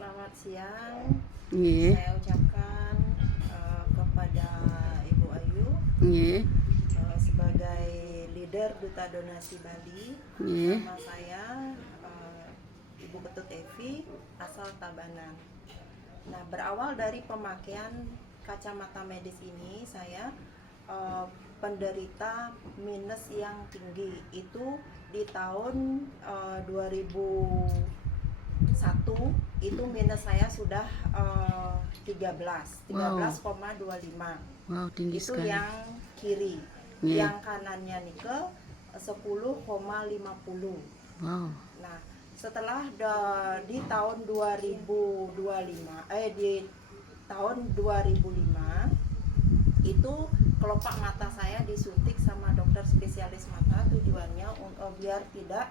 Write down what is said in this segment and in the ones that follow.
Selamat siang. Nggih, Saya ucapkan kepada Ibu Ayu nggih, sebagai leader Duta Donasi Bali. nggih. Nama saya Ibu Ketut Evi, asal Tabanan. Nah, berawal dari pemakaian kacamata medis ini, saya penderita minus yang tinggi. Itu di tahun 2001 itu minus saya sudah 13,25. Wow, tinggi Itu sekali. yang kiri. Nggih. Yang kanannya nih ke 10,50. Wow. Nah, setelah di tahun 2025 di tahun 2005 itu kelopak mata saya disuntik sama dokter spesialis mata, tujuannya biar tidak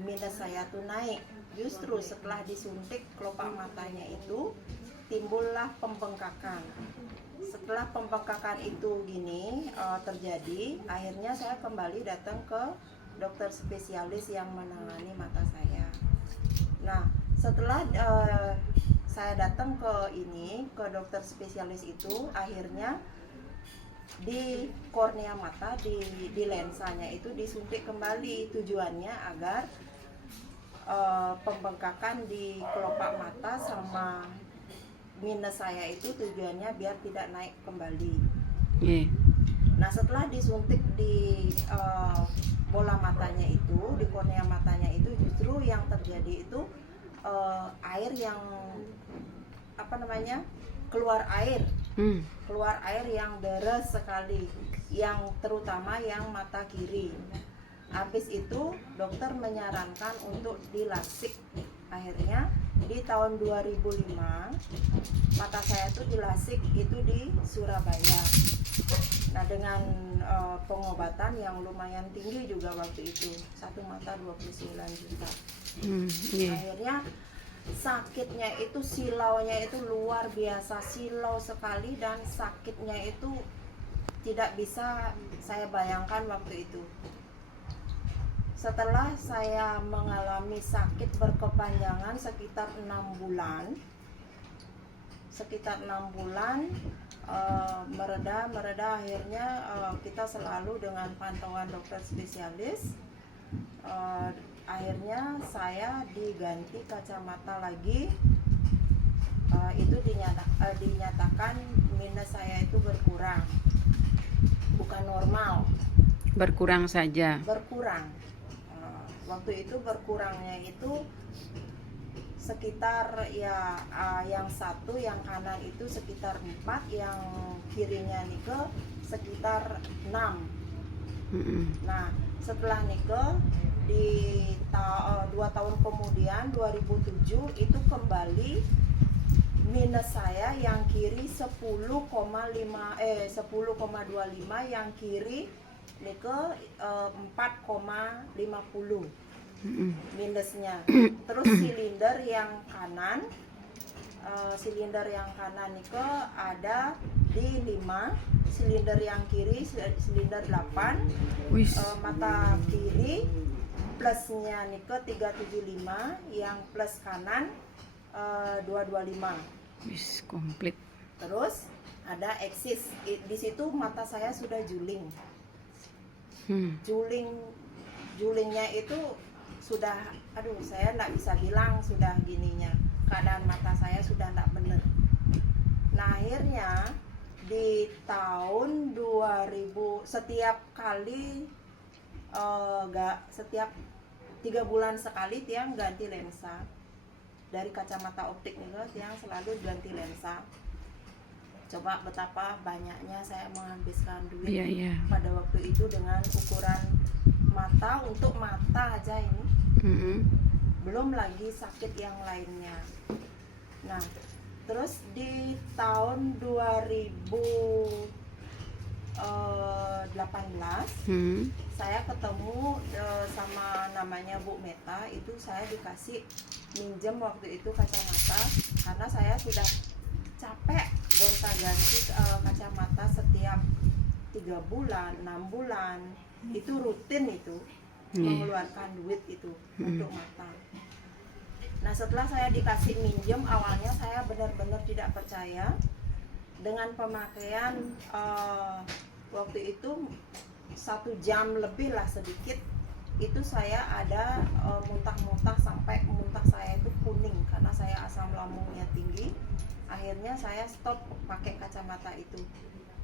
minus saya tuh naik. Justru setelah disuntik kelopak matanya itu timbullah pembengkakan. Setelah pembengkakan itu terjadi, akhirnya saya kembali datang ke dokter spesialis yang menangani mata saya. Nah, setelah saya datang ke dokter spesialis itu, akhirnya di kornea mata, di lensanya itu disuntik kembali, tujuannya agar pembengkakan di kelopak mata sama minus saya itu tujuannya biar tidak naik kembali. Nggih. Nah, setelah disuntik di bola matanya itu, di kornea matanya itu, justru yang terjadi itu air yang keluar air yang deras sekali, yang terutama yang mata kiri. Habis itu dokter menyarankan untuk dilasik. Akhirnya di tahun 2005 mata saya itu dilasik itu di Surabaya. Nah, dengan pengobatan yang lumayan tinggi juga waktu itu, satu mata 29 juta. Nggih. Akhirnya sakitnya itu, silaunya itu luar biasa, silau sekali, dan sakitnya itu tidak bisa saya bayangkan waktu itu. Setelah saya mengalami sakit berkepanjangan sekitar 6 bulan, mereda, akhirnya kita selalu dengan pantauan dokter spesialis. Akhirnya saya diganti kacamata lagi. Itu dinyatakan minus saya itu berkurang, bukan normal, Berkurang saja. berkurang. Waktu itu berkurangnya itu sekitar yang satu, yang kanan itu sekitar 4, yang kirinya ke sekitar 6. Nah, setelah di 2 tahun kemudian 2007 itu kembali minus saya yang kiri 10,25, yang kiri ke 4,50 minusnya. Terus silinder yang kanan ada di 5, silinder yang kiri silinder 8. Mata kiri plusnya ke 375, yang plus kanan 225. Wis komplit. Terus ada eksis. Di situ mata saya sudah juling. Julingnya itu sudah, saya nggak bisa bilang sudah gininya, keadaan mata saya sudah nggak bener. Nah, akhirnya di tahun 2000 setiap 3 bulan sekali Tiang ganti lensa. Dari kacamata optik Tiang selalu ganti lensa. Coba betapa banyaknya saya menghabiskan duit pada waktu itu dengan ukuran mata, untuk mata aja ini. Belum lagi sakit yang lainnya. Nah, terus di tahun 2018 saya ketemu sama namanya Bu Meta. Itu saya dikasih minjem waktu itu kacamata, karena saya sudah capek gonta-ganti kacamata setiap 3 bulan, 6 bulan. Itu rutin itu mengeluarkan duit itu untuk mata. Nah setelah saya dikasih minjem, awalnya saya benar-benar tidak percaya dengan pemakaian waktu itu 1 jam lebih lah sedikit, itu saya ada muntah-muntah sampai muntah saya itu kuning karena saya asam lambungnya tinggi. Akhirnya saya stop pakai kacamata itu,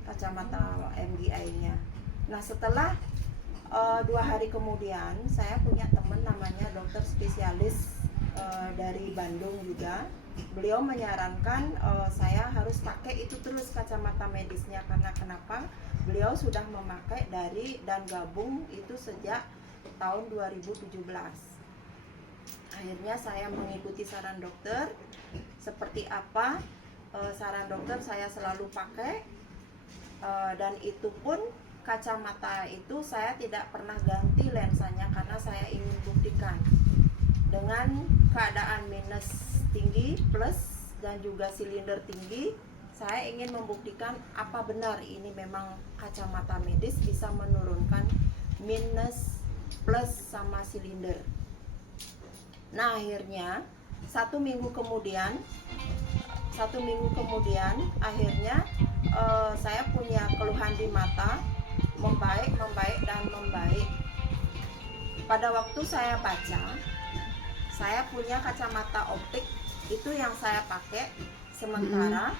kacamata MGI-nya. Nah setelah 2 hari kemudian saya punya teman namanya dokter spesialis dari Bandung juga. Beliau menyarankan saya harus pakai itu terus kacamata medisnya, karena kenapa? Beliau sudah memakai dari dan gabung itu sejak tahun 2017. Akhirnya saya mengikuti saran dokter. Seperti apa saran dokter saya selalu pakai, dan itu pun kacamata itu saya tidak pernah ganti lensanya karena saya ingin buktikan dengan keadaan minus tinggi, plus dan juga silinder tinggi. Saya ingin membuktikan apa benar ini memang kacamata medis bisa menurunkan minus, plus sama silinder. Nah akhirnya 1 minggu kemudian akhirnya saya punya keluhan di mata, membaik dan membaik. Pada waktu saya baca, saya punya kacamata optik itu yang saya pakai sementara.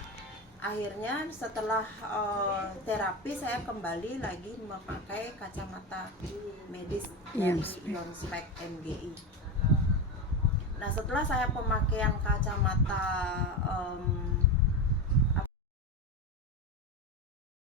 Akhirnya setelah terapi saya kembali lagi memakai kacamata medis dari Ion Spec MGI. Nah setelah saya pemakaian kacamata